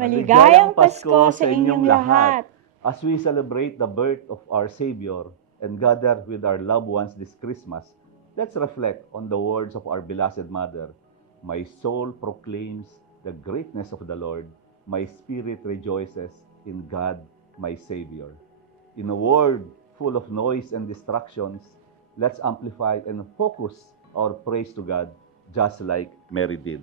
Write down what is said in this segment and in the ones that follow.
Maligayang Pasko sa inyong lahat! As we celebrate the birth of our Savior and gather with our loved ones this Christmas, let's reflect on the words of our beloved Mother. My soul proclaims the greatness of the Lord. My spirit rejoices in God, my Savior. In a world full of noise and distractions, let's amplify and focus our praise to God just like Mary did.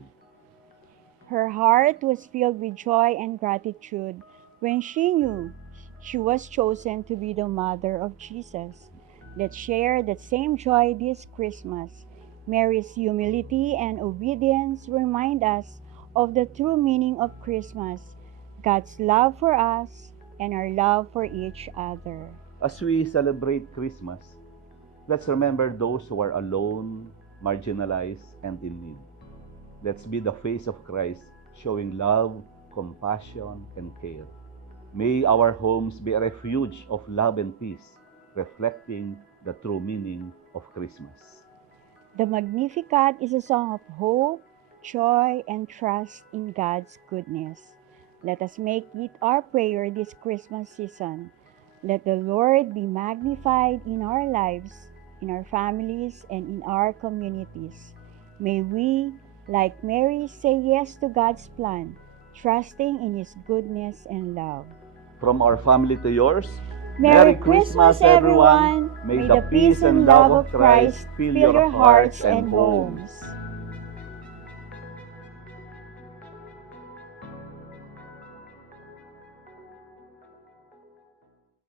Her heart was filled with joy and gratitude when she knew she was chosen to be the mother of Jesus. Let's share that same joy this Christmas. Mary's humility and obedience remind us of the true meaning of Christmas, God's love for us and our love for each other. As we celebrate Christmas, let's remember those who are alone, marginalized, and in need. Let's be the face of Christ, showing love, compassion, and care. May our homes be a refuge of love and peace, reflecting the true meaning of Christmas. The Magnificat is a song of hope, joy, and trust in God's goodness. Let us make it our prayer this Christmas season. Let the Lord be magnified in our lives, in our families, and in our communities. May we, like Mary, say yes to God's plan, trusting in His goodness and love. From our family to yours, Merry Christmas, everyone! May the peace and love of Christ fill your hearts and homes.